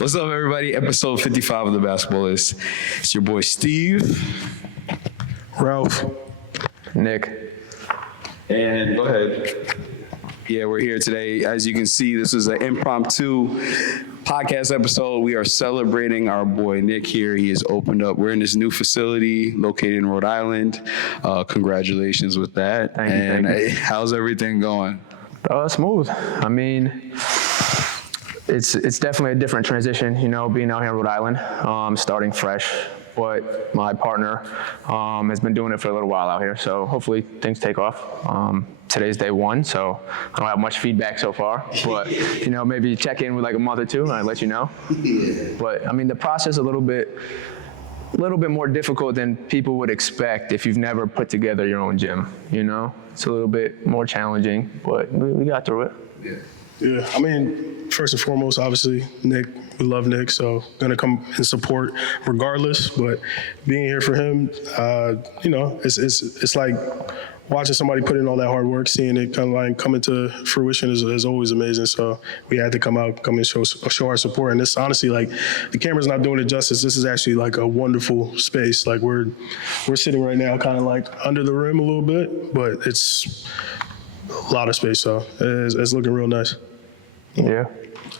What's up, everybody? Episode 55 of The Basketball List. It's your boy Steve, Ralph, Nick. And go ahead. Yeah, we're here today. As you can see, this is an impromptu podcast episode. We are celebrating our boy Nick here. He has opened up. We're in this new facility located in Rhode Island. Congratulations with that. Thank you. How's everything going? Smooth. I mean, it's definitely a different transition, being out here in Rhode Island, starting fresh. But my partner has been doing it for a little while out here, so hopefully things take off. Today's day one, so I don't have much feedback so far, but maybe check in with like a month or two and I'll let you know. Yeah. But I mean, the process is a little bit more difficult than people would expect if you've never put together your own gym, It's a little bit more challenging, but we got through it. Yeah, I mean, first and foremost, obviously, Nick, we love Nick, so gonna come and support regardless. But being here for him, it's like watching somebody put in all that hard work, seeing it kind of like come into fruition is always amazing. So we had to come and show our support. And this, honestly, like the camera's not doing it justice. This is actually like a wonderful space. Like we're sitting right now, kind of like under the rim a little bit, but it's a lot of space. So it's looking real nice. Yeah.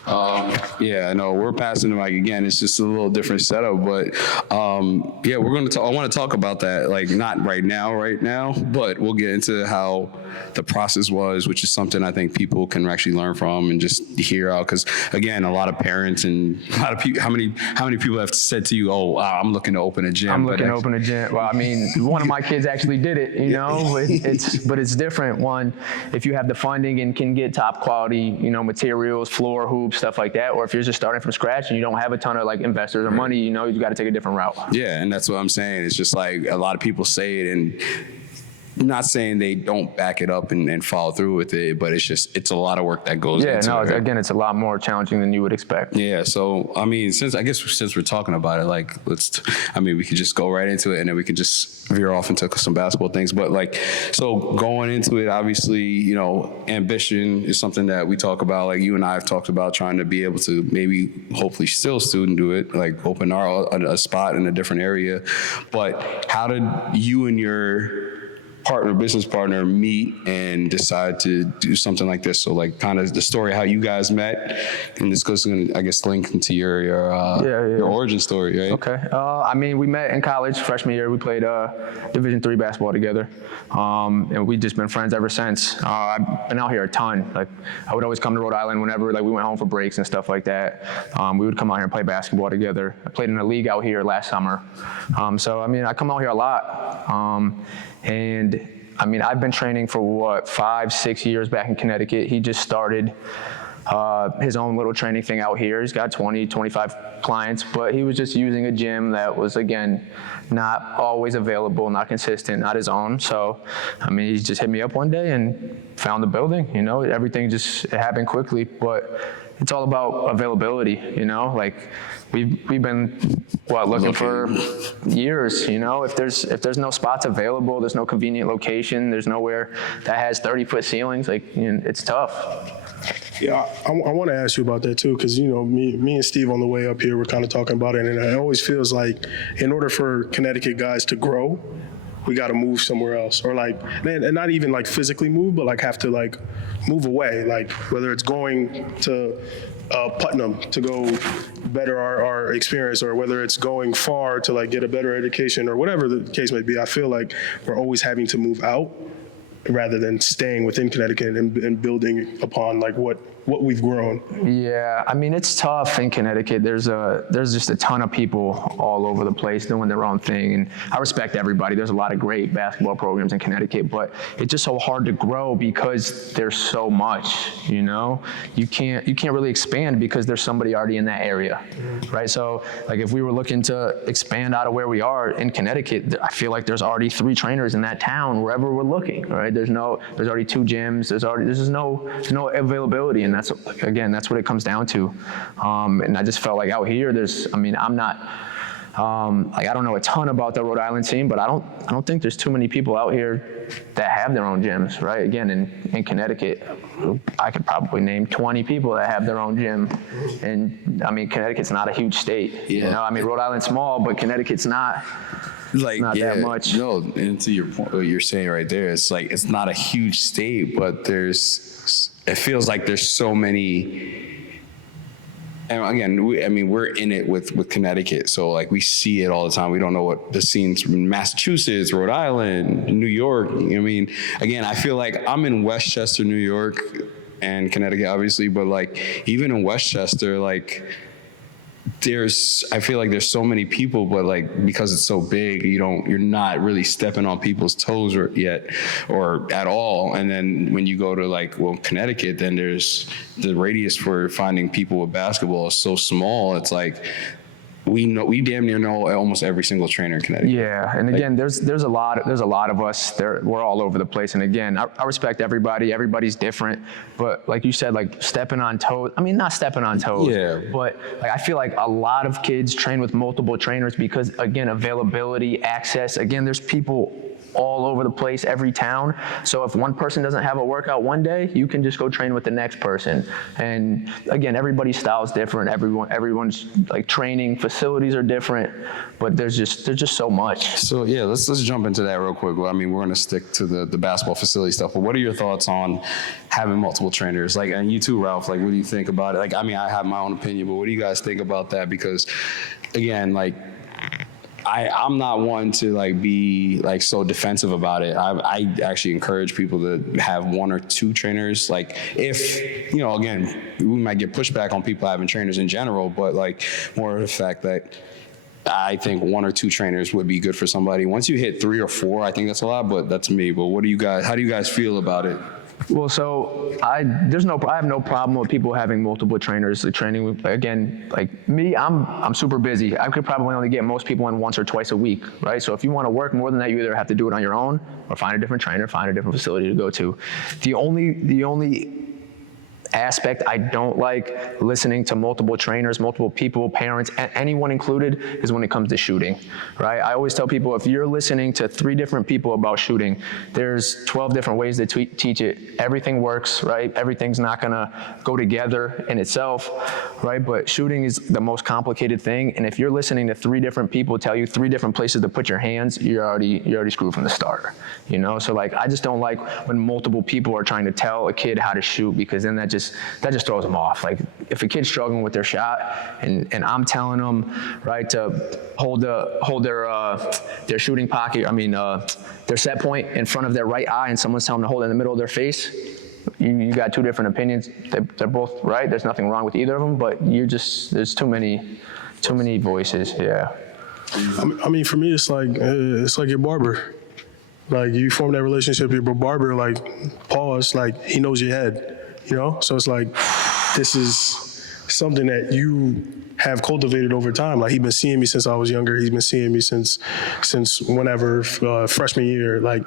I know we're passing the mic again. It's just a little different setup, but we're going to. I want to talk about that, like not right now, but we'll get into how the process was, which is something I think people can actually learn from and just hear out. Because again, a lot of parents and a lot of people. How many people have said to you, "Oh, I'm looking to open a gym." I'm looking to open a gym. Well, I mean, one of my kids actually did it. But it's different. One, if you have the funding and can get top quality, materials, floor, hoops, stuff like that, or if you're just starting from scratch and you don't have a ton of like investors or money, you got to take a different route. Yeah, and that's what I'm saying. It's just like a lot of people say it, and not saying they don't back it up and follow through with it, but it's a lot of work that goes into it. Again, it's a lot more challenging than you would expect. Yeah, so I mean, since we're talking about it, like we could just go right into it and then we could just veer off into some basketball things. But like, so going into it, obviously, ambition is something that we talk about. Like you and I have talked about trying to be able to maybe, hopefully, still student do it, like open a spot in a different area. But how did you and your business partner meet and decide to do something like this? So like kind of the story, how you guys met, and this goes to, I guess, link into your origin story, right? Okay. We met in college, freshman year. We played Division III basketball together, and we've just been friends ever since. I've been out here a ton. Like I would always come to Rhode Island whenever like we went home for breaks and stuff like that. We would come out here and play basketball together. I played in a league out here last summer. I come out here a lot. And I've been training for 5-6 years back in Connecticut. He just started his own little training thing out here. He's got 25 clients, but he was just using a gym that was, again, not always available, not consistent, not his own. So, he just hit me up one day and found the building. Everything it happened quickly, but it's all about availability, like we've been looking for years, if there's no spots available, there's no convenient location, there's nowhere that has 30-foot ceilings, it's tough. Yeah, I want to ask you about that too, because me and Steve on the way up here, we're kind of talking about it, and it always feels like in order for Connecticut guys to grow, we got to move somewhere else, or and not even like physically move, but like have to like move away, like whether it's going to Putnam to go better our experience, or whether it's going far to like get a better education, or whatever the case may be. I feel like we're always having to move out rather than staying within Connecticut and building upon like what we've grown. Yeah, it's tough in Connecticut. There's just a ton of people all over the place doing their own thing, and I respect everybody. There's a lot of great basketball programs in Connecticut, but it's just so hard to grow because there's so much. You can't really expand because there's somebody already in that area, right? So like if we were looking to expand out of where we are in Connecticut, I feel like there's already 3 trainers in that town wherever we're looking, right? There's already 2 gyms. There's no availability. And that's what it comes down to. And I just felt like out here, I'm Like I don't know a ton about the Rhode Island team, but I don't think there's too many people out here that have their own gyms, right? Again, in Connecticut, I could probably name 20 people that have their own gym. And I mean, Connecticut's not a huge state. You know, I mean, Rhode Island's small, but Connecticut's not that much. No, and to your point, what you're saying right there, it's like it's not a huge state, but it feels like there's so many. And again, we're in it with Connecticut, so like we see it all the time. We don't know what the scenes in Massachusetts, Rhode Island, New York. I mean, again, I feel like I'm in Westchester, New York, and Connecticut, obviously, but like even in Westchester, like I feel like there's so many people, but like because it's so big, you're not really stepping on people's toes yet or at all. And then when you go to Connecticut, then there's the radius for finding people with basketball is so small. It's like we damn near know almost every single trainer in Connecticut. Yeah, and again, there's a lot of us. We're all over the place. And again, I respect everybody. Everybody's different. But like you said, like stepping on toes. I mean, not stepping on toes. Yeah. But like I feel like a lot of kids train with multiple trainers because again, availability, access. Again, there's people all over the place, every town. So if one person doesn't have a workout one day, you can just go train with the next person. And again, everybody's style is different. Everyone's like training facilities are different, but there's just so much. So yeah, let's jump into that real quick. I mean, we're gonna stick to the basketball facility stuff, but what are your thoughts on having multiple trainers? Like, and you too, Ralph, like what do you think about it? Like, I mean, I have my own opinion, but what do you guys think about that? Because again, like, I'm not one to like be like so defensive about it. I actually encourage people to have one or two trainers. Like if, again, we might get pushback on people having trainers in general, but like more of the fact that I think one or two trainers would be good for somebody. Once you hit 3 or 4, I think that's a lot, but that's me. But how do you guys feel about it? Well, so I have no problem with people having multiple trainers. The training, again, like me, I'm super busy. I could probably only get most people in once or twice a week, right? So if you want to work more than that, you either have to do it on your own or find a different trainer, find a different facility to go to. The only aspect I don't like listening to multiple trainers, multiple people, parents, anyone included, is when it comes to shooting, right? I always tell people, if you're listening to 3 different people about shooting, there's 12 different ways to teach it. Everything works, right? Everything's not gonna go together in itself, right? But shooting is the most complicated thing, and if you're listening to 3 different people tell you 3 different places to put your hands, you're already screwed from the start, So like, I just don't like when multiple people are trying to tell a kid how to shoot, because then that just throws them off. Like if a kid's struggling with their shot and I'm telling them, right, to hold their shooting pocket, their set point in front of their right eye, and someone's telling them to hold it in the middle of their face, you got 2 different opinions. They're both right. There's nothing wrong with either of them, but there's too many voices. Yeah. I mean, for me, it's like your barber. Like you form that relationship with your barber, like pause, like he knows your head. So it's like, this is something that you have cultivated over time. Like he's been seeing me since I was younger. He's been seeing me since whenever, freshman year. Like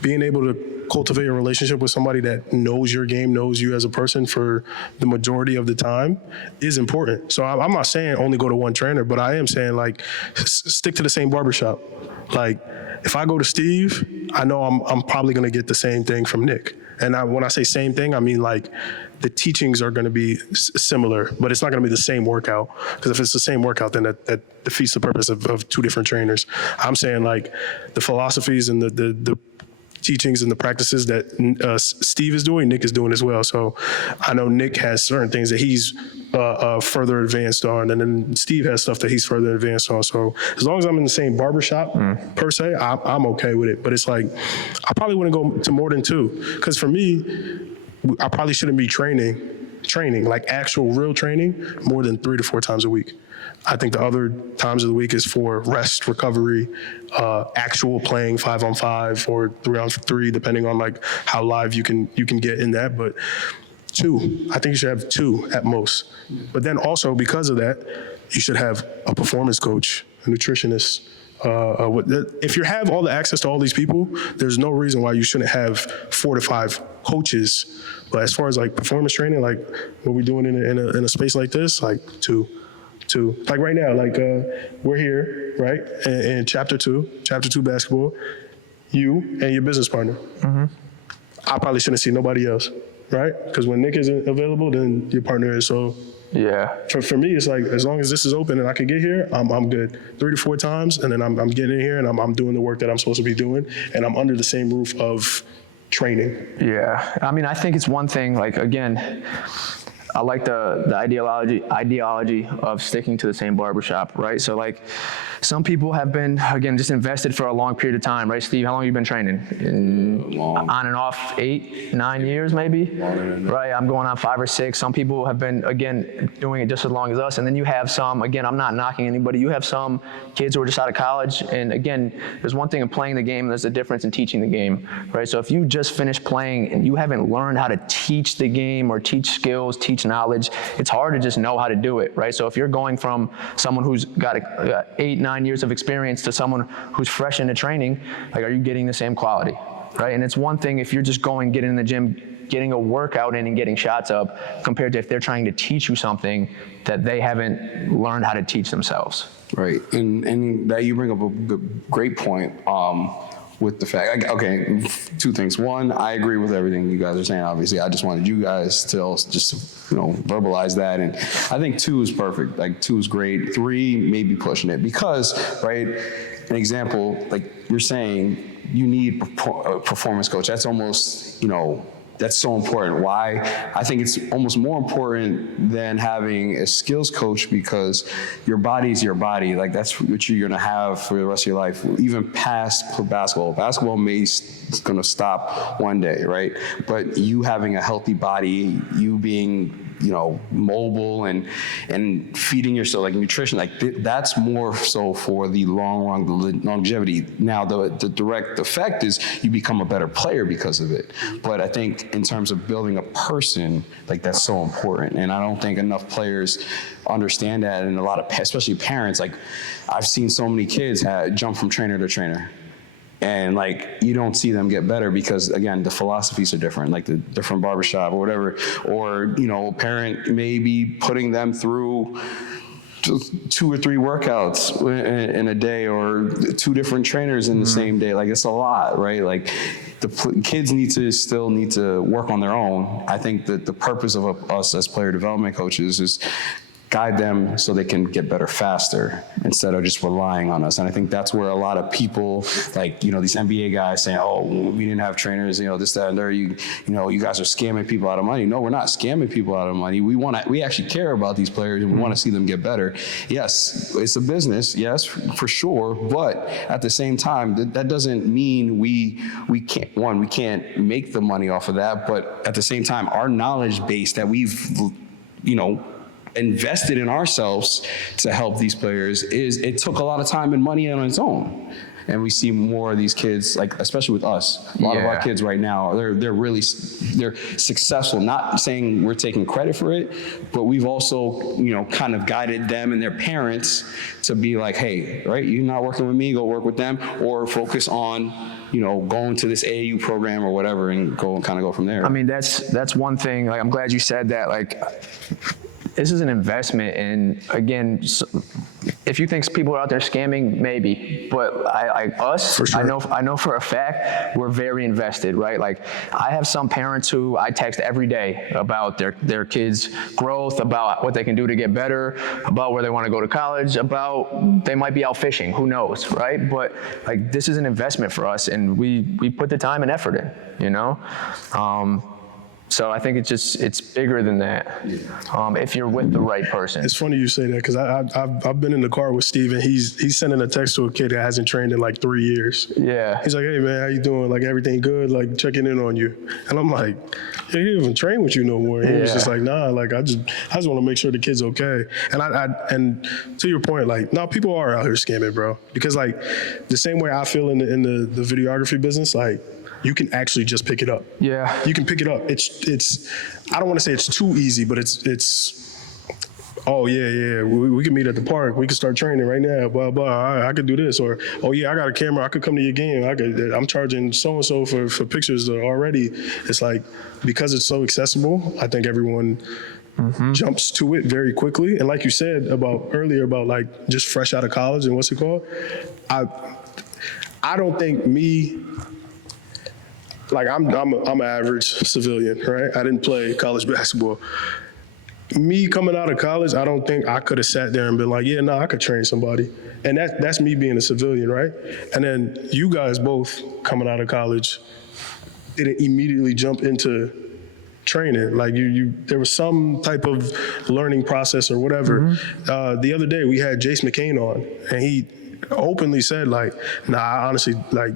being able to cultivate a relationship with somebody that knows your game, knows you as a person for the majority of the time is important. So I'm not saying only go to one trainer, but I am saying like stick to the same barbershop. Like if I go to Steve, I know I'm probably going to get the same thing from Nick. And when I say same thing, I mean like the teachings are going to be similar, but it's not going to be the same workout. Because if it's the same workout, then that defeats the purpose of 2 different trainers. I'm saying like the philosophies and the teachings and the practices that Steve is doing, Nick is doing as well. So I know Nick has certain things that he's further advanced on, and then Steve has stuff that he's further advanced on. So as long as I'm in the same barbershop, per se, I'm okay with it. But it's like, I probably wouldn't go to more than 2. Because for me, I probably shouldn't be training, like actual real training, more than 3 to 4 times a week. I think the other times of the week is for rest, recovery, actual playing 5-on-5 or 3-on-3, depending on like how live you can get in that. But 2, I think you should have 2 at most. But then also because of that, you should have a performance coach, a nutritionist. If you have all the access to all these people, there's no reason why you shouldn't have 4 to 5 coaches. But as far as like performance training, like what we're doing in a space like this, like 2 too. Like right now, like we're here, right? In chapter two basketball, you and your business partner. I probably shouldn't see nobody else, right? Because when Nick isn't available, then your partner is. So Yeah. for me, it's like as long as this is open and I can get here, I'm good. 3 to 4 times, and then I'm getting in here and I'm doing the work that I'm supposed to be doing, and I'm under the same roof of training. Yeah, I mean, I think it's one thing, like, again, I like the ideology of sticking to the same barbershop, right? So, like, some people have been, again, just invested for a long period of time, right, Steve? How long have you been training? On and off 8, 9 years, maybe? Right, I'm going on 5 or 6. Some people have been, again, doing it just as long as us. And then you have some, again, I'm not knocking anybody, you have some kids who are just out of college. And again, there's one thing in playing the game, and there's a difference in teaching the game, right? So if you just finished playing and you haven't learned how to teach the game or teach skills, teach knowledge, it's hard to just know how to do it, right? So if you're going from someone who's got 8, 9 years of experience to someone who's fresh into training, like, are you getting the same quality, right? And it's one thing if you're just going, getting in the gym, getting a workout in and getting shots up, compared to if they're trying to teach you something that they haven't learned how to teach themselves. Right, and that you bring up a great point with the fact, okay, 2 things. One, I agree with everything you guys are saying, obviously. I just wanted you guys to also just, verbalize that. And I think 2 is perfect. Like, 2 is great. 3, maybe pushing it. Because, right, an example, like you're saying, you need a performance coach. That's almost, that's so important. Why? I think it's almost more important than having a skills coach, because your body is your body. Like, that's what you're gonna have for the rest of your life, even past basketball. Basketball is gonna stop one day, right? But you having a healthy body, you being mobile and feeding yourself, like nutrition, like that's more so for the longevity. Now, the direct effect is you become a better player because of it. But I think in terms of building a person, like, that's so important. And I don't think enough players understand that, and a lot of, especially parents, like, I've seen so many kids jump from trainer to trainer. And, like, you don't see them get better because, again, the philosophies are different, like the different barbershop or whatever. Or, a parent may be putting them through 2 or 3 workouts in a day, or 2 different trainers in the same day. Like, it's a lot, right? Like, the kids still need to work on their own. I think that the purpose of us as player development coaches is guide them so they can get better faster instead of just relying on us. And I think that's where a lot of people, like, these NBA guys saying, oh, we didn't have trainers, this, that, and there, you guys are scamming people out of money. No, we're not scamming people out of money. We actually care about these players, and we want to see them get better. Yes, it's a business, yes, for sure. But at the same time, that doesn't mean we can't make the money off of that. But at the same time, our knowledge base that we've, invested in ourselves to help these players, it took a lot of time and money on its own. And we see more of these kids, like, especially with us, a lot of our kids right now, they're successful. Not saying we're taking credit for it, but we've also, kind of guided them and their parents to be like, hey, right, you're not working with me, go work with them, or focus on, going to this AAU program or whatever, and go from there. I mean, that's one thing. Like, I'm glad you said that. Like, this is an investment, and again, if you think people are out there scamming, maybe, but us, for sure. I know for a fact we're very invested, right? Like, I have some parents who I text every day about their kids' growth, about what they can do to get better, about where they want to go to college, about they might be out fishing, who knows, right? But, like, this is an investment for us, and we put the time and effort in, So I think it's bigger than that. If you're with the right person. It's funny you say that, because I've been in the car with Steve, and he's sending a text to a kid that hasn't trained in like 3 years. Yeah. He's like, hey man, how you doing? Like, everything good? Like, checking in on you. And I'm like, he didn't even train with you no more. He was just like, nah, like, I just want to make sure the kid's okay. And and to your point, like, no, people are out here scamming, bro. Because, like, the same way I feel in the videography business, like, you can actually just pick it up. Yeah. You can pick it up. It's I don't want to say it's too easy, but it's oh yeah, we can meet at the park. We can start training right now, blah, blah. I could do this. Or, oh yeah, I got a camera. I could come to your game. I'm charging so-and-so for pictures already. It's like, because it's so accessible, I think everyone jumps to it very quickly. And like you said earlier about like just fresh out of college and what's it called? I don't think like I'm an average civilian, right? I didn't play college basketball. Me coming out of college, I don't think I could have sat there and been like, yeah, no, I could train somebody. And that's me being a civilian, right? And then you guys both coming out of college didn't immediately jump into training. Like there was some type of learning process or whatever. The other day we had Jace McCain on, and he openly said like, nah, I honestly, like,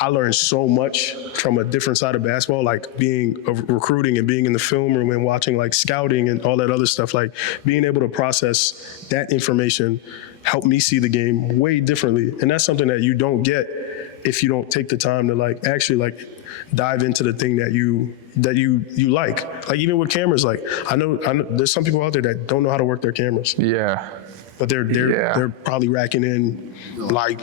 I learned so much from a different side of basketball, like being recruiting and being in the film room and watching like scouting and all that other stuff. Like being able to process that information helped me see the game way differently. And that's something that you don't get if you don't take the time to like actually like dive into the thing that you like. Like even with cameras, like I know there's some people out there that don't know how to work their cameras. Yeah. But they're probably racking in like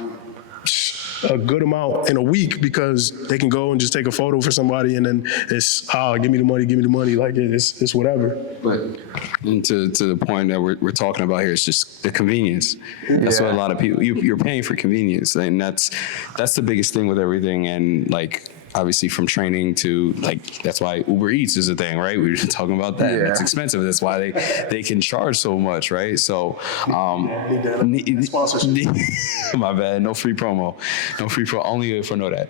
a good amount in a week because they can go and just take a photo for somebody and then it's, give me the money. Like it's whatever. But and to the point that we're talking about here, it's just the convenience. That's what a lot of people, you're paying for convenience. And that's the biggest thing with everything. And like, obviously from training to like, that's why Uber Eats is a thing, right? We were just talking about that. Yeah. It's expensive. That's why they can charge so much, right? So, my bad. No free promo. Only if I know that.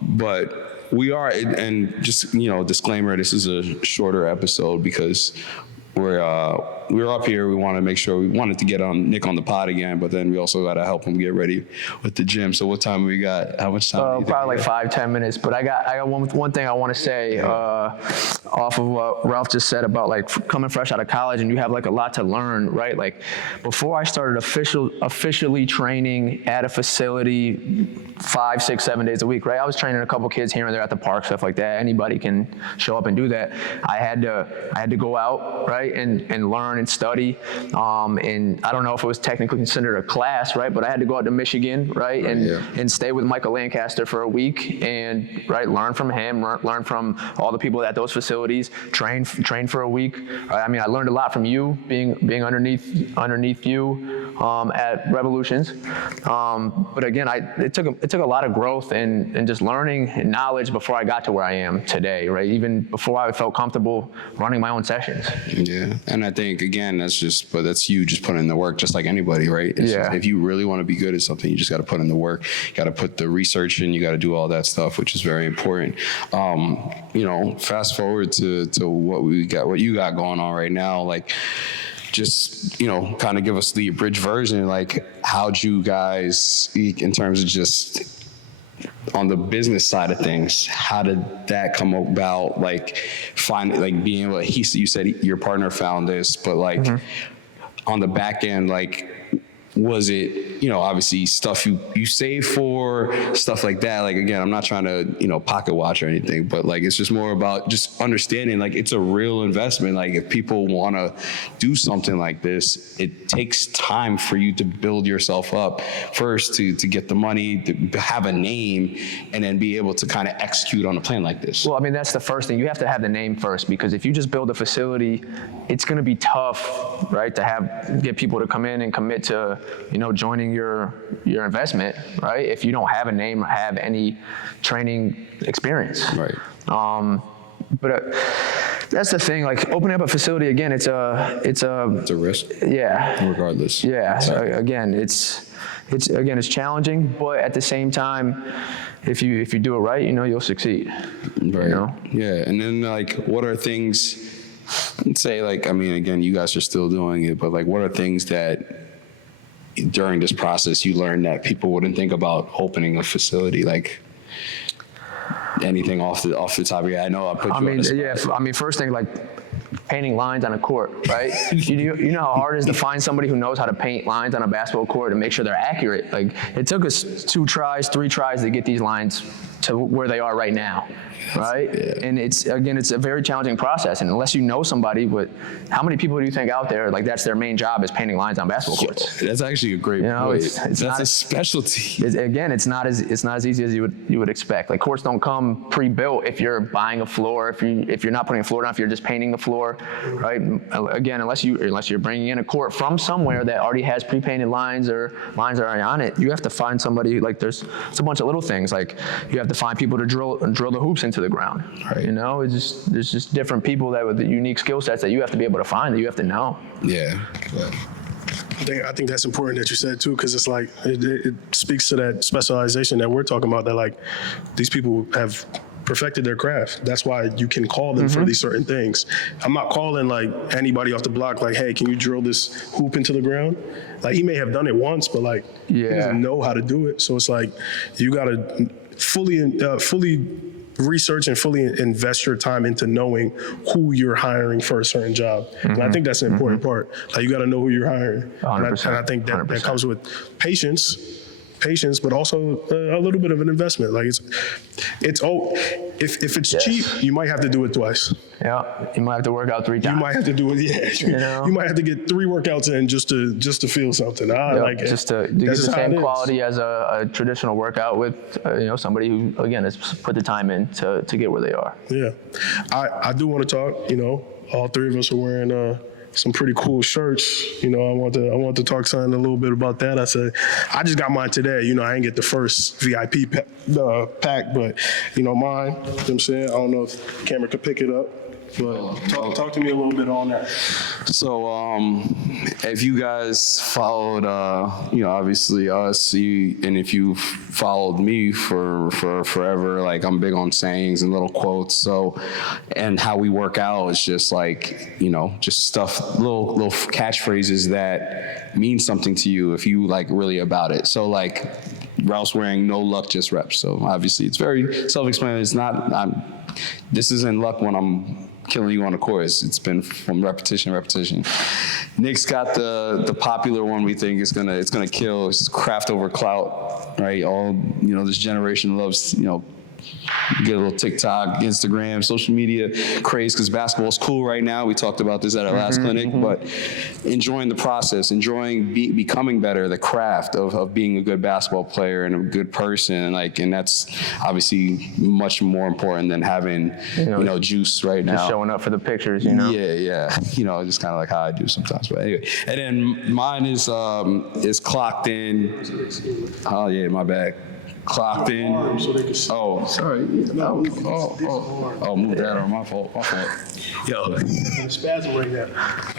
But we are, and just, disclaimer, this is a shorter episode because we're up here. We want to make sure we wanted to get Nick on the pod again, but then we also got to help him get ready with the gym. So what time we got? How much time? Probably like 5-10 minutes. But I got one thing I want to say off of what Ralph just said about like coming fresh out of college and you have like a lot to learn, right? Like before I started officially training at a facility 5, 6, 7 days a week, right? I was training a couple kids here and there at the park, stuff like that. Anybody can show up and do that. I had to go out, right, and learn and study. And I don't know if it was technically considered a class, right? But I had to go out to Michigan, right, and stay with Michael Lancaster for a week and learn from him, learn from all the people at those facilities, train for a week. I mean, I learned a lot from you being underneath you at Revolutions. But again, it took a lot of growth and just learning and knowledge before I got to where I am today, right? Even before I felt comfortable running my own sessions. Yeah, and I think again that's you just putting in the work, just like anybody, right? It's just, if you really want to be good at something, you just got to put in the work. You got to put the research in. You got to do all that stuff, which is very important. Fast forward to what you got going on right now, like. Just, kind of give us the abridged version, like how'd you guys, in terms of just on the business side of things, how did that come about? Like being able, you said your partner found this, but like on the back end, like, was it, obviously stuff you save for, stuff like that? Like, again, I'm not trying to, pocket watch or anything, but like, it's just more about just understanding, like, it's a real investment. Like, if people want to do something like this, it takes time for you to build yourself up first to get the money, to have a name, and then be able to kind of execute on a plan like this. Well, I mean, that's the first thing. You have to have the name first, because if you just build a facility, it's going to be tough, right, to get people to come in and commit to, joining your investment, right? If you don't have a name or have any training experience. Right. But that's the thing. Like opening up a facility again, it's a risk. Yeah. Regardless. Yeah. So again, it's challenging, but at the same time, if you do it right, you'll succeed. Right. Yeah. And then like, what are things? I'd say again, you guys are still doing it, but like, what are things that during this process you learned that people wouldn't think about opening a facility? Like anything off the top of your head? I know I put you on the spot. First thing, like painting lines on a court, right? you know how hard it is to find somebody who knows how to paint lines on a basketball court and make sure they're accurate. Like it took us 2 tries, 3 tries to get these lines to where they are right now, right? Yeah. And it's a very challenging process. And unless you know somebody, but how many people do you think out there, like that's their main job is painting lines on basketball courts? That's actually a great point. It's That's not a specialty. It's not as easy as you would expect. Like courts don't come pre-built if you're buying a floor, if you're not putting a floor down, if you're just painting the floor, right? Again, unless you're bringing in a court from somewhere that already has pre-painted lines or lines that are on it, you have to find somebody. Like it's a bunch of little things. Like you have to find people to drill the hoops into the ground. Right. You know, there's just different people that with the unique skill sets that you have to be able to find, that you have to know. Yeah. I think that's important that you said too, because it's like it speaks to that specialization that we're talking about. That like these people have perfected their craft. That's why you can call them for these certain things. I'm not calling like anybody off the block like, hey, can you drill this hoop into the ground? Like he may have done it once, but like he doesn't know how to do it. So it's like you got to fully research and fully invest your time into knowing who you're hiring for a certain job. And I think that's an important part. Like you got to know who you're hiring. 100%, and I think that comes with patience, but also a little bit of an investment. Like if it's cheap, you might have to do it twice. Yeah, you might have to work out 3 times. You might have to do it. Yeah, You know? You might have to get 3 workouts in just to feel something. Like just to get the same quality as a traditional workout with somebody who again has put the time in to get where they are. Yeah, I do want to talk. All 3 of us are wearing some pretty cool shirts. I want to talk something a little bit about that. I just got mine today. I didn't get the first VIP pack, but mine. You know what I'm saying? I don't know if the camera could pick it up. But talk to me a little bit on that. So, if you guys followed, obviously us, and if you followed me for forever, like I'm big on sayings and little quotes. So, and how we work out is just like, just stuff, little catchphrases that mean something to you if you like really about it. So like Ralph's wearing no luck, just reps. So obviously it's very self-explanatory. It's not, this isn't luck when I'm killing you on the course. It's been from repetition. Nick's got the popular one we think is gonna kill. It's craft over clout, right? All this generation loves get a little TikTok, Instagram, social media craze because basketball's cool right now. We talked about this at our last clinic, but enjoying the process, enjoying becoming better, the craft of being a good basketball player and a good person, and that's obviously much more important than having juice right now. Just showing up for the pictures, Yeah. Just kind of like how I do sometimes. But anyway, and then mine is clocked in. Oh yeah, my bad. Clocked in. Oh, sorry. No. Oh, move that on my fault. Yo. The spasm right now.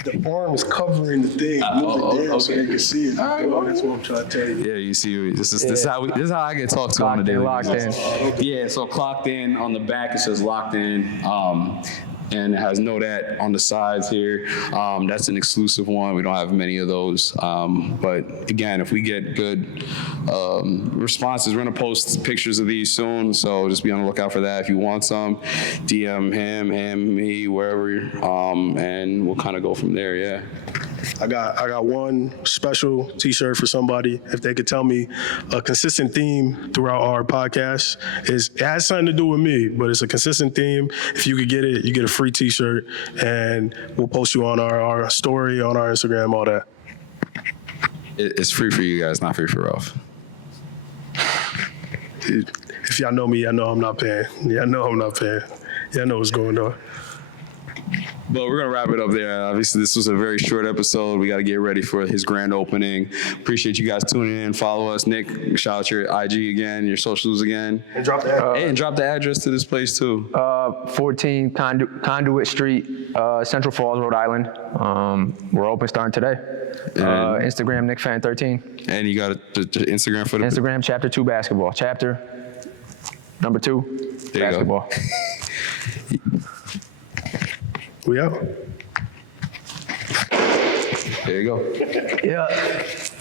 The arm is covering the thing. Move it down so they can see it. That's what I'm trying to tell you. Yeah, you see, this is how I get talked to on a daily basis. Yeah, so clocked in on the back. It says locked in. And it has know that on the sides here. That's an exclusive one. We don't have many of those. But again, if we get good responses, we're gonna post pictures of these soon. So just be on the lookout for that. If you want some, DM him, me, wherever, and we'll kind of go from there. Yeah. I got one special T-shirt for somebody. If they could tell me a consistent theme throughout our podcast, it has something to do with me, but it's a consistent theme. If you could get it, you get a free T-shirt, and we'll post you on our story, on our Instagram, all that. It's free for you guys, not free for Ralph. If y'all know me, y'all know I'm not paying. Y'all know I'm not paying. Y'all know what's going on. But we're going to wrap it up there. Obviously, this was a very short episode. We got to get ready for his grand opening. Appreciate you guys tuning in. Follow us. Nick, shout out your IG again, your socials again. And drop the and drop the address to this place, too. 14 Conduit Street, Central Falls, Rhode Island. We're open starting today. Instagram, Nick Fenton 13. And you got the Instagram for the... Instagram, Chapter 2 Basketball. Chapter number 2 there Basketball. We out. There you go. Yeah.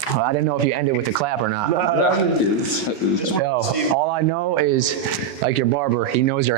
Well, I didn't know if you ended with the clap or not. Yo, all I know is, like your barber, he knows your head.